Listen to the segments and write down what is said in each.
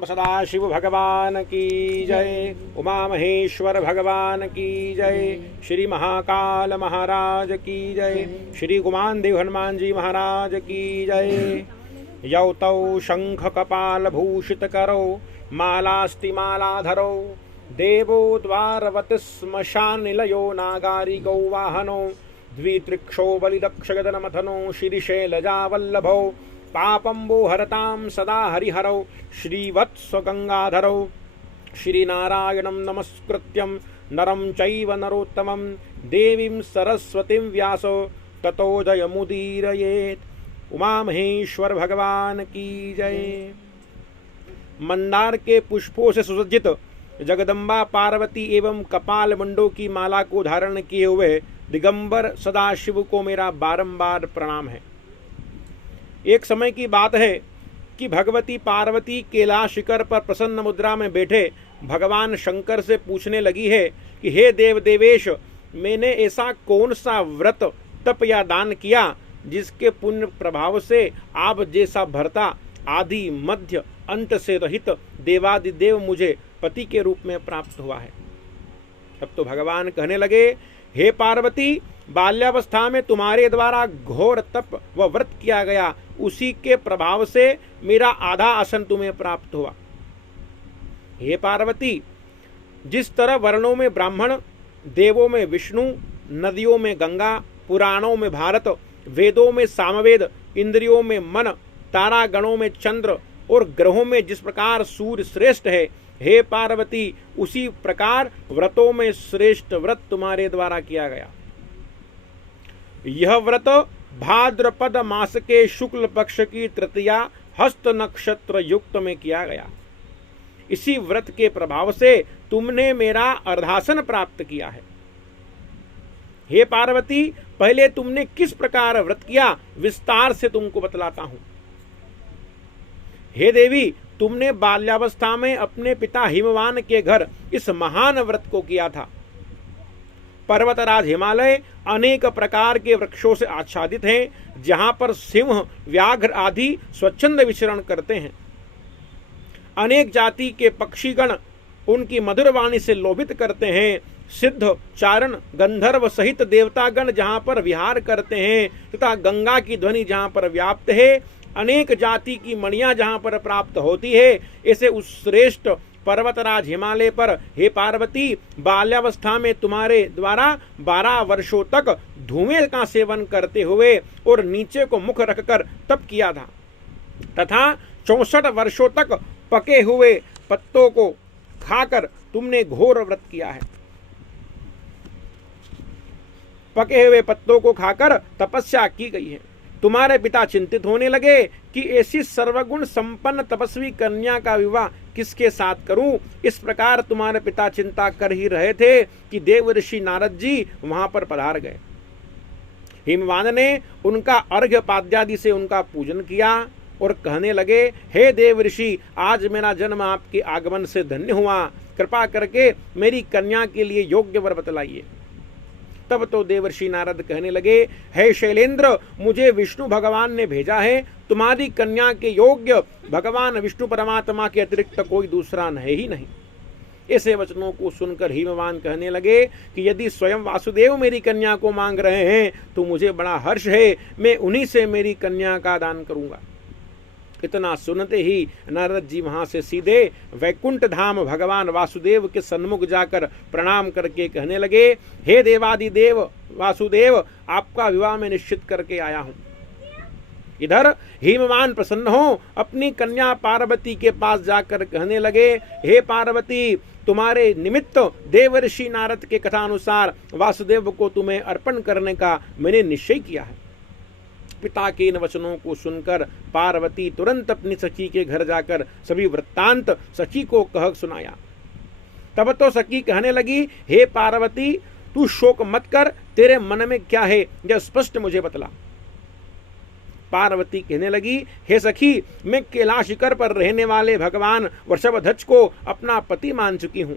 सदाशिव भगवान की जय, उमा महेश्वर भगवान की जय, श्री महाकाल महाराज की जय, श्री गुमान देव हनुमान जी महाराज की जय। यौ तौ शंख कपाल भूषित करो, मालास्ति मालाधरो, देवो द्वारवत् श्मशान निलयो, नागारी गौवाहनो, द्वित्रिक्षो बलिदक्ष गदनमथनो, श्रीशैलजा वल्लभो, पापम्बो हरतां सदा हरिहरौ, श्रीवत्स गंगाधरौ, श्रीनारायणं नमस्कृत्यं नरं चैव नरोत्तमं, देवीं सरस्वतीं व्यासो ततो जयमुदीरयेत्। उमा महेश्वर भगवान की जय। मंदार के पुष्पों से सुसज्जित जगदम्बा पार्वती एवं कपाल मंडो की माला को धारण किए हुए दिगंबर सदाशिव को मेरा बारंबार प्रणाम है। एक समय की बात है कि भगवती पार्वती कैलाश शिखर पर प्रसन्न मुद्रा में बैठे भगवान शंकर से पूछने लगी है कि हे देव देवेश, मैंने ऐसा कौन सा व्रत तप या दान किया जिसके पुण्य प्रभाव से आप जैसा भर्ता आदि मध्य अंत से रहित देवादिदेव मुझे पति के रूप में प्राप्त हुआ है। तब तो भगवान कहने लगे, हे पार्वती, बाल्यावस्था में तुम्हारे द्वारा घोर तप व व्रत किया गया, उसी के प्रभाव से मेरा आधा आसन तुम्हें प्राप्त हुआ। हे पार्वती, जिस तरह वर्णों में ब्राह्मण, देवों में विष्णु, नदियों में गंगा, पुराणों में भारत, वेदों में सामवेद, इंद्रियों में मन, तारागणों में चंद्र और ग्रहों में जिस प्रकार सूर्य श्रेष्ठ है, हे पार्वती, उसी प्रकार व्रतों में श्रेष्ठ व्रत तुम्हारे द्वारा किया गया। यह व्रत भाद्रपद मास के शुक्ल पक्ष की तृतीया हस्त नक्षत्र युक्त में किया गया। इसी व्रत के प्रभाव से तुमने मेरा अर्धासन प्राप्त किया है। हे पार्वती, पहले तुमने किस प्रकार व्रत किया, विस्तार से तुमको बतलाता हूं। हे देवी, तुमने बाल्यावस्था में अपने पिता हिमवान के घर इस महान व्रत को किया था। पर्वतराज हिमालय अनेक प्रकार के वृक्षों से आच्छादित हैं, जहां पर सिंह, व्याघ्र आदि स्वच्छंद विचरण करते हैं। अनेक जाति के पक्षीगण उनकी मधुर वाणी से लोभित करते हैं। सिद्ध, चारण, गंधर्व सहित देवतागण जहां पर विहार करते हैं तथा गंगा की ध्वनि जहां पर व्याप्त है, अनेक जाति की मणियां जहां पर प्राप्त होती है, ऐसे उस श्रेष्ठ पर्वतराज हिमालय पर हे पार्वती, बाल्यावस्था में तुम्हारे द्वारा 12 वर्षों तक धुएं का सेवन करते हुए और नीचे को मुख रखकर तप किया था तथा 64 वर्षों तक पके हुए पत्तों को खाकर तुमने घोर व्रत किया है। पके हुए पत्तों को खाकर तपस्या की गई है। तुम्हारे पिता चिंतित होने लगे कि ऐसी सर्वगुण संपन्न तपस्वी कन्या का विवाह किसके साथ करूं। इस प्रकार तुम्हारे पिता चिंता कर ही रहे थे कि देव ऋषि नारद जी वहां पर पधार गए। हिमवान ने उनका अर्घ्य पाद्यादि से उनका पूजन किया और कहने लगे, हे देव ऋषि, आज मेरा जन्म आपके आगमन से धन्य हुआ। कृपा करके मेरी कन्या के लिए योग्य वर बतलाइए। तब तो देवर्षि नारद कहने लगे, हे शैलेंद्र, मुझे विष्णु भगवान ने भेजा है। तुम्हारी कन्या के योग्य भगवान विष्णु परमात्मा के अतिरिक्त कोई दूसरा है ही नहीं। ऐसे वचनों को सुनकर हिमवान कहने लगे कि यदि स्वयं वासुदेव मेरी कन्या को मांग रहे हैं तो मुझे बड़ा हर्ष है, मैं उन्हीं से मेरी कन्या का दान करूंगा। इतना सुनते ही नारद जी वहां से सीधे वैकुंठ धाम भगवान वासुदेव के सन्मुख जाकर प्रणाम करके कहने लगे, हे देवादिदेव वासुदेव, आपका विवाह में निश्चित करके आया हूं। इधर हिमवान प्रसन्न हो अपनी कन्या पार्वती के पास जाकर कहने लगे, हे पार्वती, तुम्हारे निमित्त देवर्षि नारद के कथा अनुसार वासुदेव को तुम्हें अर्पण करने का मैंने निश्चय किया है। पिता के इन वचनों को सुनकर पार्वती तुरंत अपनी सखी के घर जाकर सभी वृत्तांत सखी को कह सुनाया। तब तो सखी कहने लगी, हे पार्वती, तू शोक मत कर, तेरे मन में क्या है यह स्पष्ट मुझे बतला। पार्वती कहने लगी, हे सखी, मैं कैलाश शिखर पर रहने वाले भगवान वृषभध्वज को अपना पति मान चुकी हूं,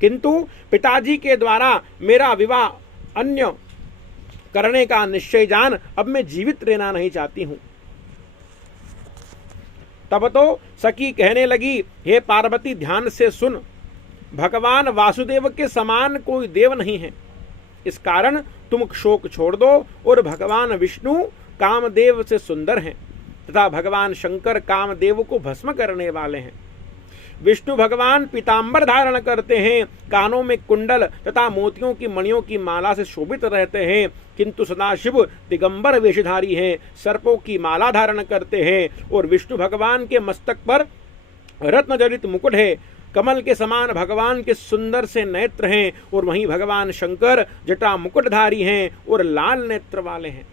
किंतु पिताजी के द्वारा मेरा विवाह अन्य करने का निश्चय जान अब मैं जीवित रहना नहीं चाहती हूं। तब तो सखी कहने लगी, हे पार्वती ध्यान से सुन, भगवान वासुदेव के समान कोई देव नहीं है। इस कारण तुम शोक छोड़ दो और भगवान विष्णु कामदेव से सुंदर हैं तथा भगवान शंकर कामदेव को भस्म करने वाले हैं। विष्णु भगवान पीतांबर धारण करते हैं, कानों में कुंडल तथा मोतियों की मणियों की माला से शोभित रहते हैं, किंतु सदाशिव दिगंबर वेशधारी हैं, सर्पों की माला धारण करते हैं और विष्णु भगवान के मस्तक पर रत्न जड़ित मुकुट है। कमल के समान भगवान के सुंदर से नेत्र हैं और वहीं भगवान शंकर जटा मुकुटधारी हैं और लाल नेत्र वाले हैं।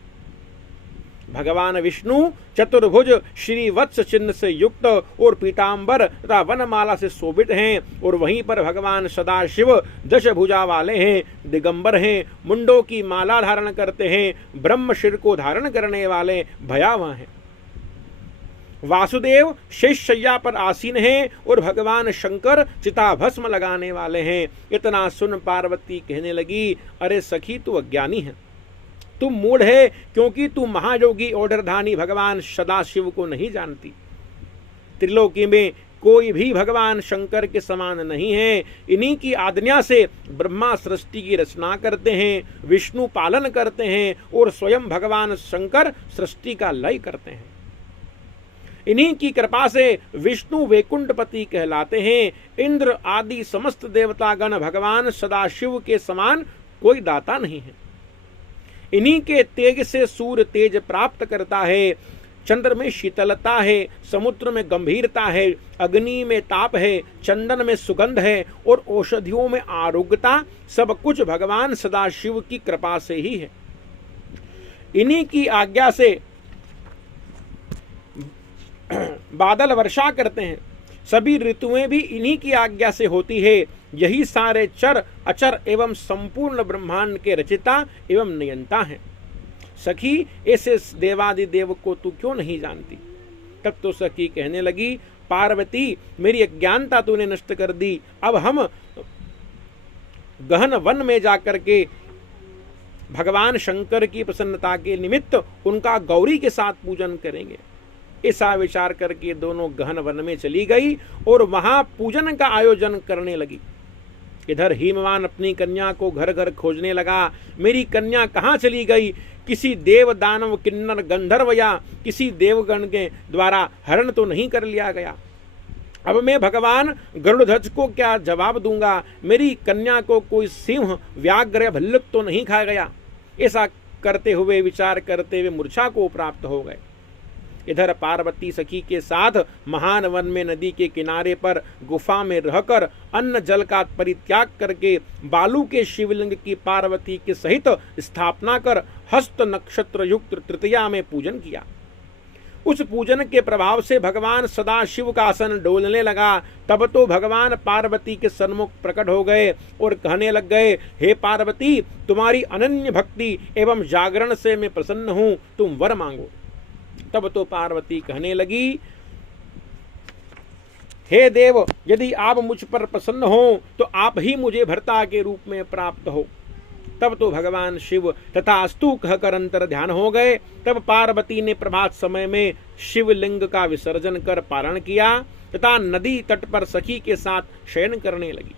भगवान विष्णु चतुर्भुज श्री वत्स चिन्ह से युक्त और पीतांबर तथा वनमाला से शोभित हैं और वहीं पर भगवान सदाशिव दश भुजा वाले हैं, दिगंबर हैं, मुंडों की माला धारण करते हैं, ब्रह्म शिर को धारण करने वाले भयावह हैं। वासुदेव शेष शैया पर आसीन हैं और भगवान शंकर चिता भस्म लगाने वाले हैं। इतना सुन पार्वती कहने लगी, अरे सखी तू अज्ञानी है, तुम मूढ़ है, क्योंकि तू महायोगी ओडरधानी भगवान सदाशिव को नहीं जानती। त्रिलोकी में कोई भी भगवान शंकर के समान नहीं है। इन्हीं की आज्ञा से ब्रह्मा सृष्टि की रचना करते हैं, विष्णु पालन करते हैं और स्वयं भगवान शंकर सृष्टि का लय करते हैं। इन्हीं की कृपा से विष्णु वैकुंठपति कहलाते हैं। इंद्र आदि समस्त देवतागण भगवान सदाशिव के समान कोई दाता नहीं है। इन्हीं के तेज से सूर्य तेज प्राप्त करता है, चंद्र में शीतलता है, समुद्र में गंभीरता है, अग्नि में ताप है, चंदन में सुगंध है और औषधियों में आरोग्यता, सब कुछ भगवान सदाशिव की कृपा से ही है। इन्हीं की आज्ञा से बादल वर्षा करते हैं, सभी ऋतुएं भी इन्हीं की आज्ञा से होती है। यही सारे चर अचर एवं संपूर्ण ब्रह्मांड के रचिता एवं नियंता हैं। सखी ऐसे देवादिदेव को तू क्यों नहीं जानती? तब तो सखी कहने लगी, पार्वती मेरी अज्ञानता तूने नष्ट कर दी। अब हम गहन वन में जाकर के भगवान शंकर की प्रसन्नता के निमित्त उनका गौरी के साथ पूजन करेंगे। ऐसा विचार करके दोनों गहन वन में चली गई और वहां पूजन का आयोजन करने लगी। इधर हिमवान अपनी कन्या को घर घर खोजने लगा, मेरी कन्या कहाँ चली गई? किसी देव दानव किन्नर गंधर्व या किसी देवगण के द्वारा हरण तो नहीं कर लिया गया? अब मैं भगवान गरुड़ध्वज को क्या जवाब दूंगा? मेरी कन्या को कोई सिंह व्याघ्र या भल्लुक तो नहीं खा गया? ऐसा करते हुए विचार करते हुए मूर्छा को प्राप्त हो गए। इधर पार्वती सखी के साथ महान वन में नदी के किनारे पर गुफा में रहकर अन्न जल का परित्याग करके बालू के शिवलिंग की पार्वती के सहित स्थापना कर हस्त नक्षत्र युक्त तृतीया में पूजन किया। उस पूजन के प्रभाव से भगवान सदाशिव का आसन डोलने लगा। तब तो भगवान पार्वती के सन्मुख प्रकट हो गए और कहने लग गए, हे पार्वती तुम्हारी अनन्य भक्ति एवं जागरण से मैं प्रसन्न हूं, तुम वर मांगो। तब तो पार्वती कहने लगी, हे देव यदि आप मुझ पर प्रसन्न हो तो आप ही मुझे भर्ता के रूप में प्राप्त हो। तब तो भगवान शिव तथास्तु कहकर अंतर ध्यान हो गए। तब पार्वती ने प्रभात समय में शिवलिंग का विसर्जन कर पारण किया तथा नदी तट पर सखी के साथ शयन करने लगी।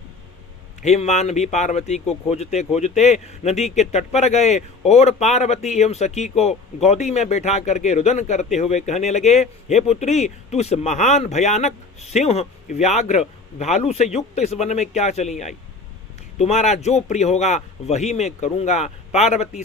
हिमवान भी पार्वती को खोजते खोजते नदी के तट पर गए और पार्वती एवं सखी को गोदी में बैठा करके रुदन करते हुए कहने लगे, हे पुत्री तू इस महान भयानक सिंह व्याघ्र भालू से युक्त इस वन में क्या चली आई? तुम्हारा जो प्रिय होगा वही मैं करूंगा। पार्वती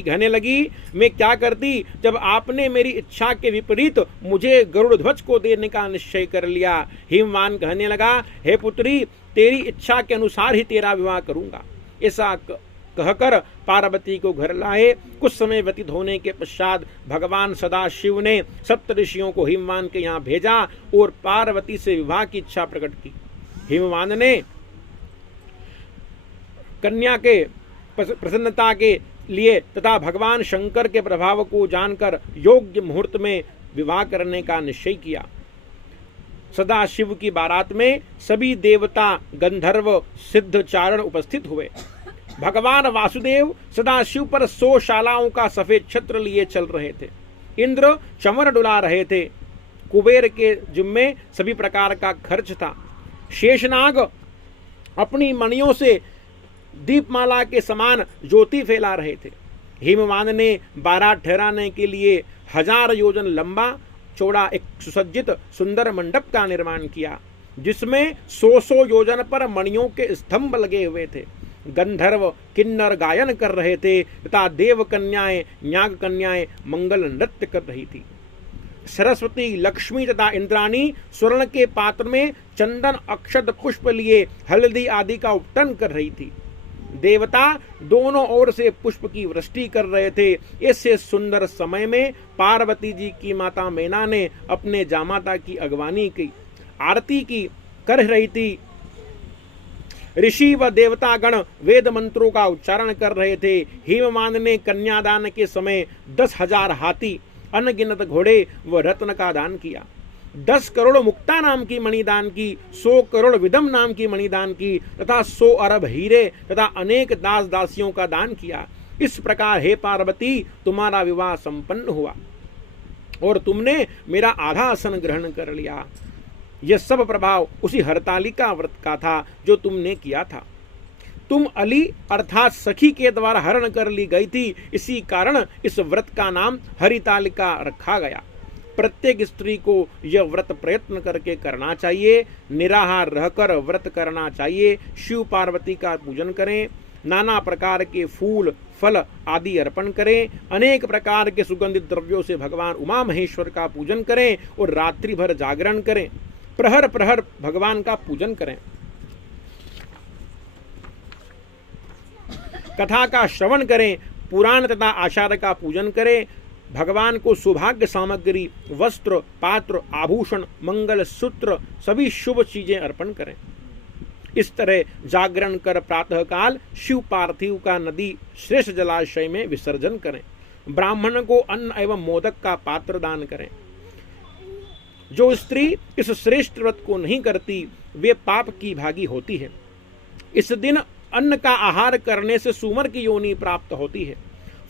कहने लगी, मैं क्या करती जब आपने मेरी इच्छा के विपरीत मुझे गरुड़ ध्वज को देने का निश्चय कर लिया। हिमवान कहने लगा, हे पुत्री तेरी इच्छा के अनुसार ही तेरा विवाह करूंगा। ऐसा कहकर पार्वती को घर लाए। कुछ समय व्यतीत होने के पश्चात भगवान सदाशिव ने सप्तऋषियों को हिमवान के यहाँ भेजा और पार्वती से विवाह की इच्छा प्रकट की। हिमवान ने कन्या के प्रसन्नता के लिए तथा भगवान शंकर के प्रभाव को जानकर योग्य मुहूर्त में विवाह करने का निश्चय किया। सदाशिव की बारात में सभी देवता गंधर्व सिद्ध चारण उपस्थित हुए। भगवान वासुदेव सदाशिव पर 100 शालाओं का सफेद छत्र लिए चल रहे थे। इंद्र चंवर डुला रहे थे। कुबेर के जिम्मे सभी प्रकार का खर्च था। शेषनाग अपनी मणियों से दीपमाला के समान ज्योति फैला रहे थे। हिमवान ने बारात ठहराने के लिए 1000 योजन लंबा चौड़ा एक सुसज्जित सुंदर मंडप का निर्माण किया, जिसमें 100 योजन पर मणियों के स्तंभ लगे हुए थे। गंधर्व किन्नर गायन कर रहे थे तथा देव कन्याएं नाग कन्याएं मंगल नृत्य कर रही थी। सरस्वती, लक्ष्मी तथा इंद्राणी स्वर्ण के पात्र में चंदन, अक्षत, पुष्प लिए हल्दी आदि का उपटन कर रही थी। देवता दोनों ओर से पुष्प की वृष्टि कर रहे थे। इससे सुंदर समय में पार्वती जी की माता मैना ने अपने जामाता की अगवानी की आरती की कर रही थी। ऋषि व देवतागण वेद मंत्रों का उच्चारण कर रहे थे। हिमवान ने कन्यादान के समय 10,000 हाथी, अनगिनत घोड़े व रत्न का दान किया। 10 करोड़ मुक्ता नाम की मणि दान की, 100 करोड़ विदम नाम की मणि दान की तथा 100 अरब हीरे तथा अनेक दास दासियों का दान किया। इस प्रकार हे पार्वती, तुम्हारा विवाह संपन्न हुआ और तुमने मेरा आधा आसन ग्रहण कर लिया। यह सब प्रभाव उसी हरतालिका व्रत का था जो तुमने किया था। तुम अली अर्थात सखी के द्वारा हरण कर ली गई थी, इसी कारण इस व्रत का नाम हरितालिका रखा गया। प्रत्येक स्त्री को यह व्रत प्रयत्न करके करना चाहिए। निराहार रहकर व्रत करना चाहिए। शिव पार्वती का पूजन करें, नाना प्रकार के फूल फल आदि अर्पण करें, अनेक प्रकार के सुगंधित द्रव्यों से भगवान उमा महेश्वर का पूजन करें और रात्रि भर जागरण करें। प्रहर प्रहर भगवान का पूजन करें। कथा का श्रवण करें, पुराण तथा आचार्य का पूजन करें। भगवान को सौभाग्य सामग्री, वस्त्र, पात्र, आभूषण, मंगल सूत्र सभी शुभ चीजें अर्पण करें। इस तरह जागरण कर प्रातःकाल शिव पार्थिव का नदी श्रेष्ठ जलाशय में विसर्जन करें। ब्राह्मण को अन्न एवं मोदक का पात्र दान करें। जो स्त्री इस श्रेष्ठ व्रत को नहीं करती वे पाप की भागी होती है। इस दिन अन्न का आहार करने से सूमर की योनि प्राप्त होती है।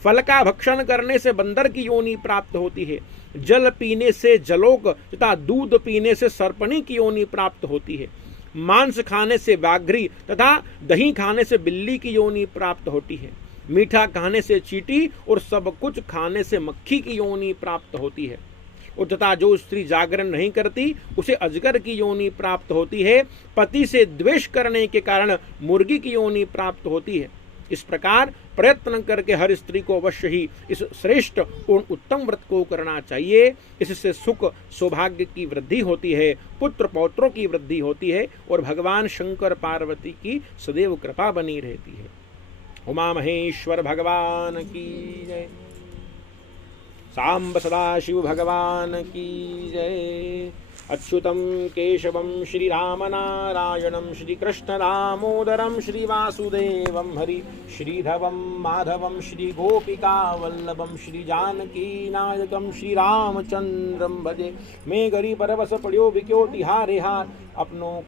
फल का भक्षण करने से बंदर की योनि प्राप्त होती है। जल पीने से जलोक तथा दूध पीने से सर्पणी की योनि प्राप्त होती है। मांस खाने से व्याघ्री तथा दही खाने से बिल्ली की योनि प्राप्त होती है। मीठा खाने से चींटी और सब कुछ खाने से मक्खी की योनि प्राप्त होती है। और तथा जो स्त्री जागरण नहीं करती उसे अजगर की योनि प्राप्त होती है। पति से द्वेष करने के कारण मुर्गी की योनि प्राप्त होती है। इस प्रकार प्रयत्न करके हर स्त्री को अवश्य ही इस श्रेष्ठ और उत्तम व्रत को करना चाहिए। इससे सुख सौभाग्य की वृद्धि होती है, पुत्र पौत्रों की वृद्धि होती है और भगवान शंकर पार्वती की सदैव कृपा बनी रहती है। उमा महेश्वर भगवान की जय। सांब सदाशिव भगवान की जय। अच्युतम केशवम श्री राम नारायणम श्री कृष्ण दामोदरम श्री वासुदेवम हरि श्रीधवम माधवम श्री गोपिका वल्लभम श्री जानकी नायकम श्री रामचंद्रम भजे। मैं गरी परवश पड़ियो बिक्यो तिहारे हार अपनों